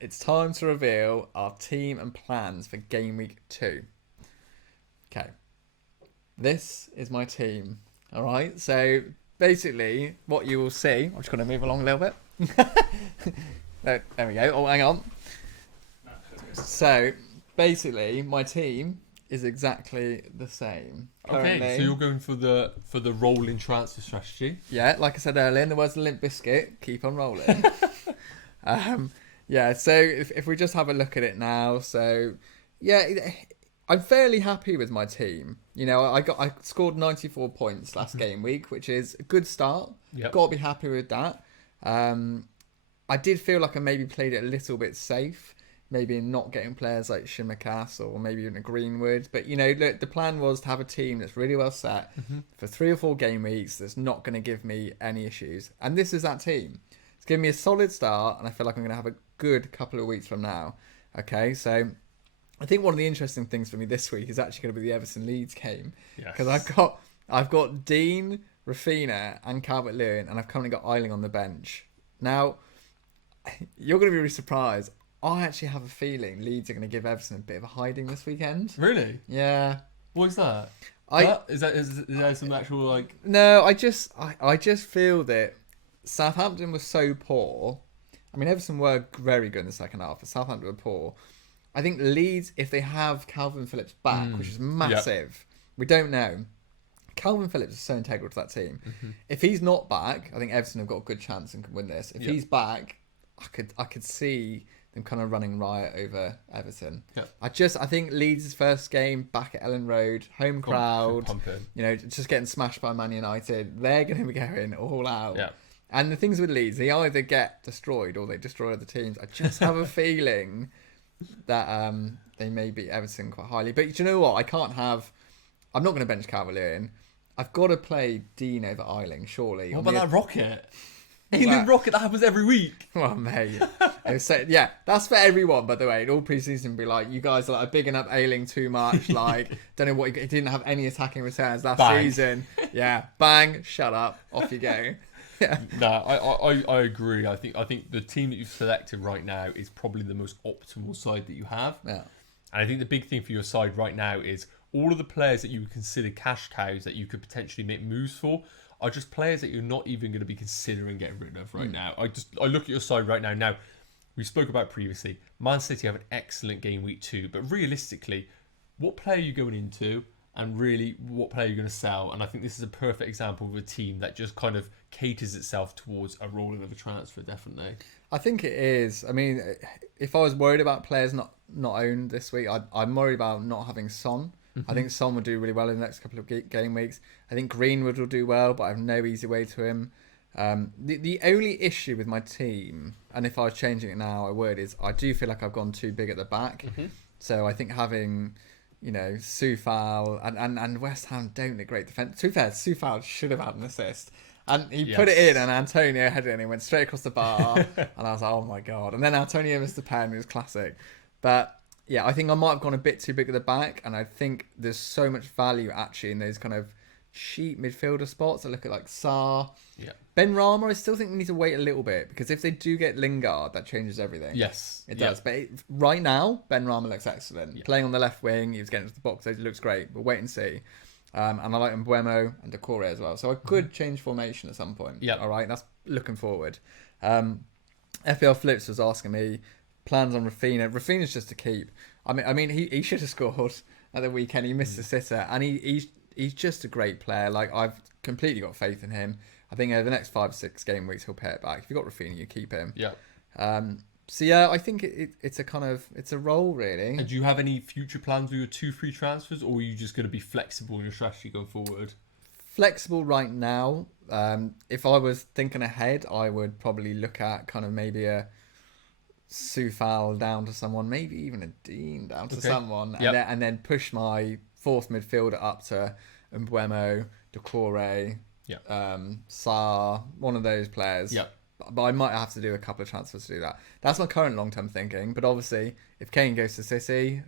it's time to reveal our team and plans for game week 2. Okay. This is my team. All right. So basically, what you will see, I'm just going to move along a little bit. There we go. Oh, hang on. So basically, my team is exactly the same. Currently. Okay, so you're going for the rolling transfer strategy. Yeah, like I said earlier, in the words of Limp Bizkit, keep on rolling. Yeah, so if we just have a look at it now, so yeah, I'm fairly happy with my team. You know, I scored 94 points last game week, which is a good start. Yep. Got to be happy with that. I did feel like I maybe played it a little bit safe, maybe in not getting players like Shimmikas or maybe even a Greenwood. But, you know, look, the plan was to have a team that's really well set for 3 or 4 game weeks that's not going to give me any issues. And this is that team. It's given me a solid start, and I feel like I'm going to have a good couple of weeks from now. Okay, so I think one of the interesting things for me this week is actually going to be the Everton Leeds game. Because I've got Dean, Rafinha and Calvert-Lewin, and I've currently got Eiling on the bench. Now, you're going to be really surprised. I actually have a feeling Leeds are going to give Everton a bit of a hiding this weekend. Really? Yeah. What is that? Is there some actual like? No, I just feel that Southampton was so poor. I mean, Everton were very good in the second half, but Southampton were poor. I think Leeds, if they have Calvin Phillips back, which is massive, we don't know. Calvin Phillips is so integral to that team. If he's not back, I think Everton have got a good chance and can win this. If he's back, I could see them kind of running riot over Everton. I think Leeds' first game back at Ellen Road, home crowd, you know, just getting smashed by Man United, they're going to be going all out. Yeah. And the things with Leeds, they either get destroyed or they destroy other teams. I just have a feeling that they may beat Everton quite highly. But do you know what? I'm not going to bench Calvert-Lewin. I've got to play Dean over Eiling, surely. What about that rocket? The rocket that happens every week. Well, mate. So, yeah, that's for everyone, by the way. In all pre-season, be like, you guys are bigging up Eiling too much. Like, don't know what he didn't have any attacking returns last season. Yeah, bang, shut up, off you go. Yeah. No, I agree. I think the team that you've selected right now is probably the most optimal side that you have. Yeah. And I think the big thing for your side right now is all of the players that you would consider cash cows that you could potentially make moves for are just players that you're not even going to be considering getting rid of right now. I look at your side right now. Now, we spoke about previously, Man City have an excellent game week 2, but realistically, what player are you going into and really what player are you going to sell? And I think this is a perfect example of a team that just kind of caters itself towards a rolling of a transfer, definitely. I think it is. I mean, if I was worried about players not owned this week, I'm worried about not having Son. I think Son will do really well in the next couple of game weeks. I think Greenwood will do well, but I have no easy way to him. The only issue with my team, and if I was changing it now, I would, is I do feel like I've gone too big at the back. So I think having, you know, Soufal and West Ham don't look great defence. To be fair, Soufal should have had an assist. And he put it in, and Antonio headed it in. He went straight across the bar. And I was like, oh my God. And then Antonio missed the pen. It was classic. But yeah, I think I might have gone a bit too big at the back. And I think there's so much value actually in those kind of cheap midfielder spots. I look at like Salah. Yeah. Ben Rama, I still think we need to wait a little bit. Because if they do get Lingard, that changes everything. Yes. It does. But right now, Ben Rama looks excellent. Yeah. Playing on the left wing, he was getting to the box. It looks great. But wait and see. And I like Mbuemo and Decore as well. So I could change formation at some point. Yeah. All right. That's looking forward. FPL Flips was asking me plans on Rafinha. Rafinha's just to keep. I mean, he should have scored at the weekend. He missed the sitter, and he's just a great player. Like, I've completely got faith in him. I think over the next 5 or 6 game weeks he'll pay it back. If you've got Rafinha, you keep him. Yeah. So yeah, I think it's a role really. And do you have any future plans with your 2 free transfers, or are you just going to be flexible in your strategy going forward? Flexible right now. If I was thinking ahead, I would probably look at kind of maybe a Soufal down to someone, maybe even a Dean down to someone, and then push my 4th midfielder up to Mbuemo, Decore, Salah, one of those players. Yep. But I might have to do a couple of transfers to do that. That's my current long-term thinking. But obviously, if Kane goes to City,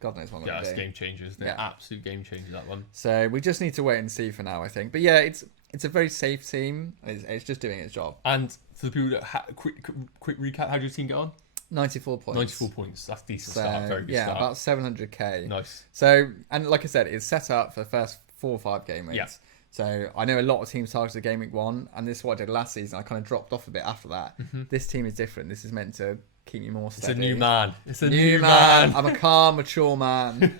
God knows what I'm going to do. Yeah, it's game changers. They're absolute game changers, that one. So we just need to wait and see for now, I think. But yeah, it's a very safe team. It's just doing its job. And for the people that quick recap, how did your team get on? 94 points. 94 points. That's decent start. Very good start. About 700k. Nice. So, and like I said, it's set up for the first 4 or 5 game weeks. Yeah. So I know a lot of teams targeted game week 1, and this is what I did last season. I kind of dropped off a bit after that. This team is different. This is meant to keep you more steady. It's a new man. It's a new man. I'm a calm, mature man.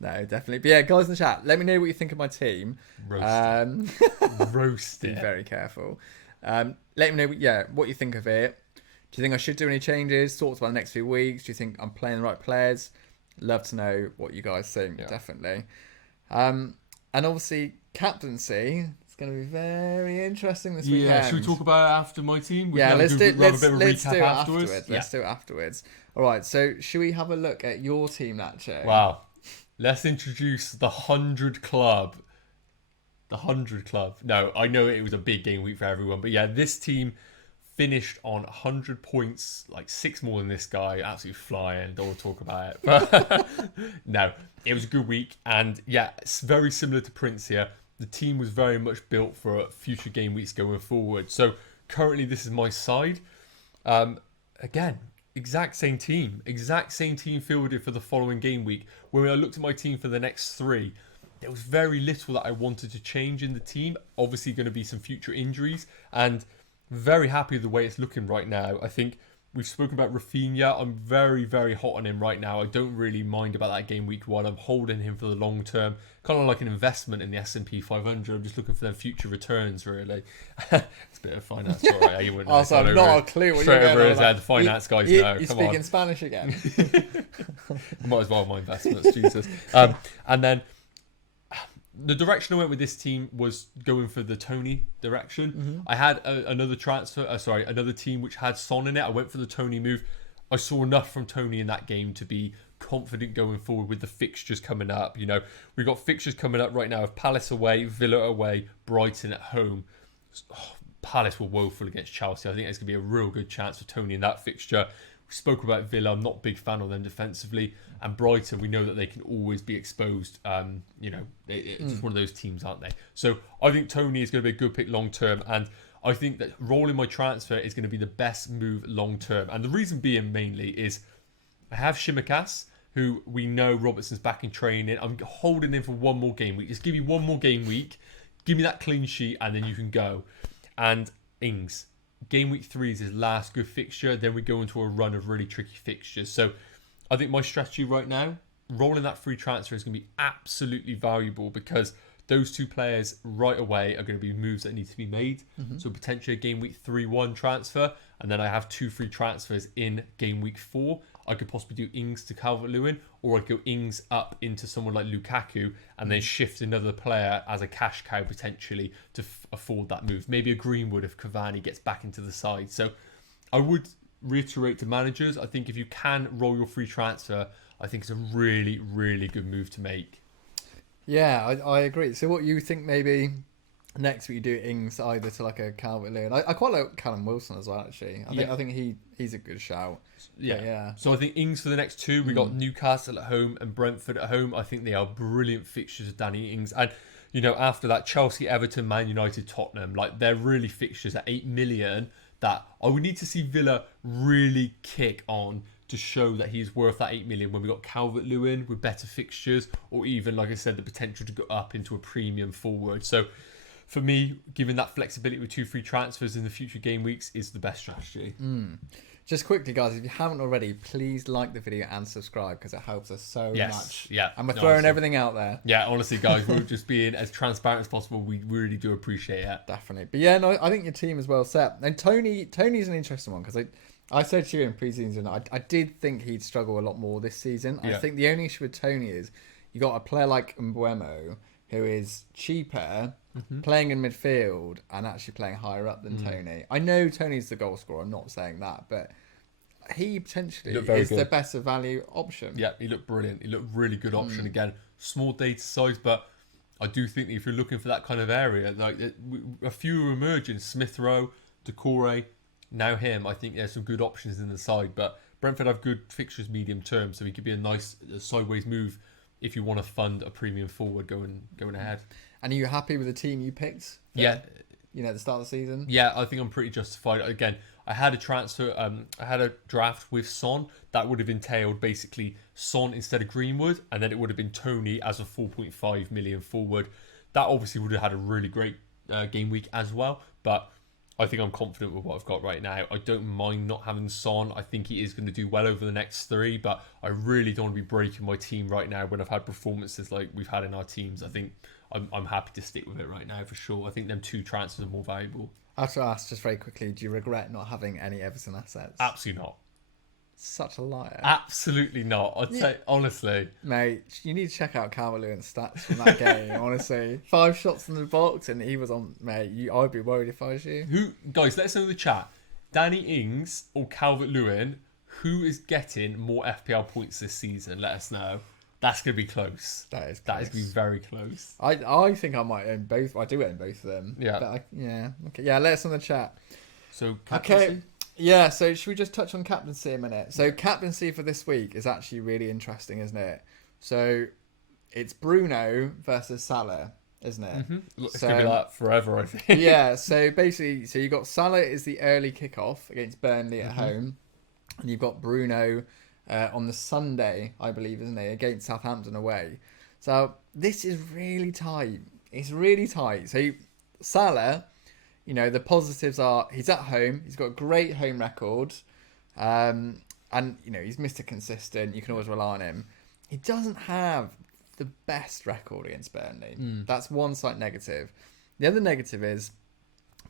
No, definitely. But yeah, guys in the chat, let me know what you think of my team. Roast it. Be very careful. Let me know what you think of it. Do you think I should do any changes? Thoughts about the next few weeks? Do you think I'm playing the right players? Love to know what you guys think, definitely. And obviously, captaincy. It's going to be very interesting this weekend. Yeah, should we talk about it after my team? Let's do it afterwards. Let's do it afterwards. All right, so should we have a look at your team, Nacho? Wow. Let's introduce the 100 Club. The 100 Club. No, I know it was a big game week for everyone, but yeah, this team finished on 100 points, like 6 more than this guy. Absolutely flying. Don't want to talk about it. But no, it was a good week. And yeah, it's very similar to Prince here. The team was very much built for future game weeks going forward. So currently, this is my side. Again, exact same team fielded for the following game week. When I looked at my team for the next 3, there was very little that I wanted to change in the team. Obviously going to be some future injuries, and very happy with the way it's looking right now. I think we've spoken about Rafinha. I'm very, very hot on him right now. I don't really mind about that game week 1. I'm holding him for the long term, kind of like an investment in the S&P 500. I'm just looking for them future returns, really. It's a bit of finance, all right. You wouldn't know. Also, I've not a clue what you're straight over his about. head. The finance guys know. You're Come speaking on. Spanish again. Might as well my investments, Jesus. And then the direction I went with this team was going for the Tony direction. I had another team which had Son in it. I went for the Tony move. I saw enough from Tony in that game to be confident going forward with the fixtures coming up. You know, we've got fixtures coming up right now of Palace away, Villa away, Brighton at home. Palace were woeful against Chelsea. I think there's going to be a real good chance for Tony in that fixture. We spoke about Villa. I'm not a big fan of them defensively. And Brighton, we know that they can always be exposed. It's just one of those teams, aren't they? So I think Tony is going to be a good pick long term. And I think that rolling my transfer is going to be the best move long term. And the reason being mainly is I have Shimikas, who we know Robertson's back in training. I'm holding him for one more game week. Just give me one more game week. Give me that clean sheet and then you can go. And Ings. Game week 3 is his last good fixture. Then we go into a run of really tricky fixtures. So I think my strategy right now, rolling that free transfer is going to be absolutely valuable because those 2 players right away are going to be moves that need to be made. So potentially a game week 3-1 transfer. And then I have 2 free transfers in game week 4. I could possibly do Ings to Calvert-Lewin, or I'd go Ings up into someone like Lukaku and then shift another player as a cash cow potentially to afford that move. Maybe a Greenwood if Cavani gets back into the side. So I would reiterate to managers, I think if you can roll your free transfer, I think it's a really, really good move to make. Yeah, I agree. So what you think maybe next week you do Ings either to like a Calvert-Lewin. I quite like Callum Wilson as well, actually. I think he's a good shout. Yeah. So I think Ings for the next 2. We got Newcastle at home and Brentford at home. I think they are brilliant fixtures of Danny Ings. And, after that, Chelsea, Everton, Man United, Tottenham, like they're really fixtures at 8 million that I would need to see Villa really kick on to show that he's worth that 8 million when we got Calvert-Lewin with better fixtures, or even, like I said, the potential to go up into a premium forward. So for me, giving that flexibility with 2 free transfers in the future game weeks is the best strategy. Just quickly, guys, if you haven't already, please like the video and subscribe because it helps us so much. Yeah. And we're throwing everything out there. Yeah, honestly, guys, we're just being as transparent as possible. We really do appreciate it. Definitely. But yeah, no, I think your team is well set. And Tony's an interesting one because I said to you in pre-season, I did think he'd struggle a lot more this season. I think the only issue with Tony is you got a player like Mbeumo who is cheaper, playing in midfield and actually playing higher up than Tony. I know Tony's the goal scorer, I'm not saying that, but he potentially is the better value option. Yeah, he looked brilliant. He looked really good option. Again, small data size, but I do think that if you're looking for that kind of area, like a few are emerging, Smith Rowe, Decore, now him, I think there's some good options in the side, but Brentford have good fixtures medium term, so he could be a nice sideways move if you want to fund a premium forward going ahead. And are you happy with the team you picked? Yeah. At the start of the season? Yeah, I think I'm pretty justified. Again, I had a transfer, I had a draft with Son that would have entailed basically Son instead of Greenwood, and then it would have been Tony as a 4.5 million forward. That obviously would have had a really great game week as well, but I think I'm confident with what I've got right now. I don't mind not having Son. I think he is going to do well over the next 3, but I really don't want to be breaking my team right now when I've had performances like we've had in our teams. I think I'm happy to stick with it right now for sure. I think them 2 transfers are more valuable. I have to ask just very quickly, do you regret not having any Everton assets? Absolutely not. Such a liar. Absolutely not. I'd say, honestly. Mate, you need to check out Calvert-Lewin's stats from that game, honestly. 5 shots in the box and he was on, mate, I'd be worried if I was you. Guys, let us know in the chat. Danny Ings or Calvert-Lewin, who is getting more FPL points this season? Let us know. That's going to be close. That is going to be very close. I think I might own both. I do own both of them. Yeah. But okay. Yeah, let us know in the chat. So, captaincy? Okay. Yeah, so should we just touch on captaincy a minute? So captaincy for this week is actually really interesting, isn't it? So it's Bruno versus Salah, isn't it? Mm-hmm. It's going to be that forever, I think. Yeah, so basically, you got Salah is the early kickoff against Burnley at home. And you've got Bruno on the Sunday, I believe, isn't it, against Southampton away. So this is really tight. It's really tight. So Salah... the positives are he's at home. He's got a great home record. And, he's Mr. Consistent. You can always rely on him. He doesn't have the best record against Burnley. That's one slight negative. The other negative is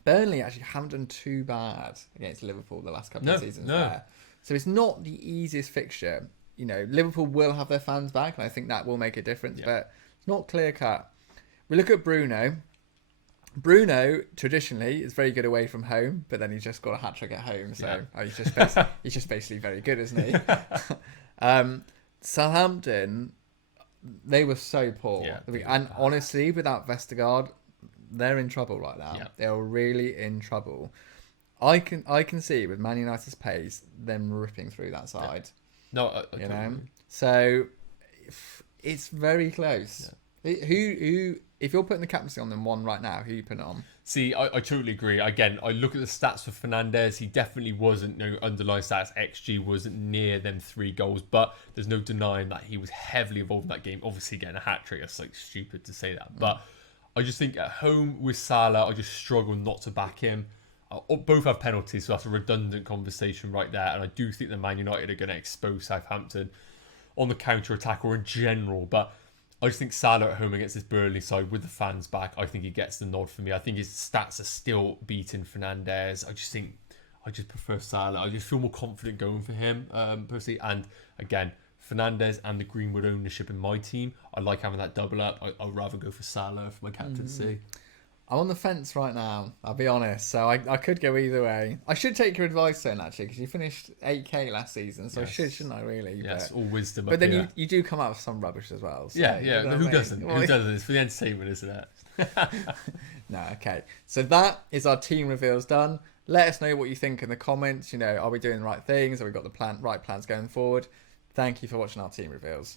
Burnley actually haven't done too bad against Liverpool the last couple of seasons there. So it's not the easiest fixture. Liverpool will have their fans back, and I think that will make a difference. Yeah. But it's not clear-cut. We look at Bruno. Bruno traditionally is very good away from home, but then he's just got a hat trick at home, so he's just basically very good, isn't he? Southampton, they were so poor, and honestly, without Vestergaard, they're in trouble right now. Yeah. They're really in trouble. I can see with Man United's pace them ripping through that side. Yeah. No, I totally agree. So it's very close. Yeah. Who? If you're putting the captaincy on them one right now, who are you putting it on? See, I totally agree. Again, I look at the stats for Fernandes. He definitely wasn't, underlying stats. XG wasn't near them 3 goals, but there's no denying that he was heavily involved in that game. Obviously, getting a hat-trick, that's stupid to say that. But I just think at home with Salah, I just struggle not to back him. Both have penalties, so that's a redundant conversation right there. And I do think that Man United are going to expose Southampton on the counter-attack or in general, but I just think Salah at home against this Burnley side with the fans back, I think he gets the nod for me. I think his stats are still beating Fernandes. I just prefer Salah. I just feel more confident going for him, personally. And again, Fernandes and the Greenwood ownership in my team, I like having that double up. I'd rather go for Salah for my captaincy. I'm on the fence right now, I'll be honest. So I could go either way. I should take your advice then, actually, because you finished 8k last season. So I shouldn't I, really? Yes, all wisdom. But then you do come out with some rubbish as well. So, who doesn't? Who doesn't? It's for the entertainment, isn't it? No, okay. So that is our team reveals done. Let us know what you think in the comments. Are we doing the right things? Have we got the right plans going forward? Thank you for watching our team reveals.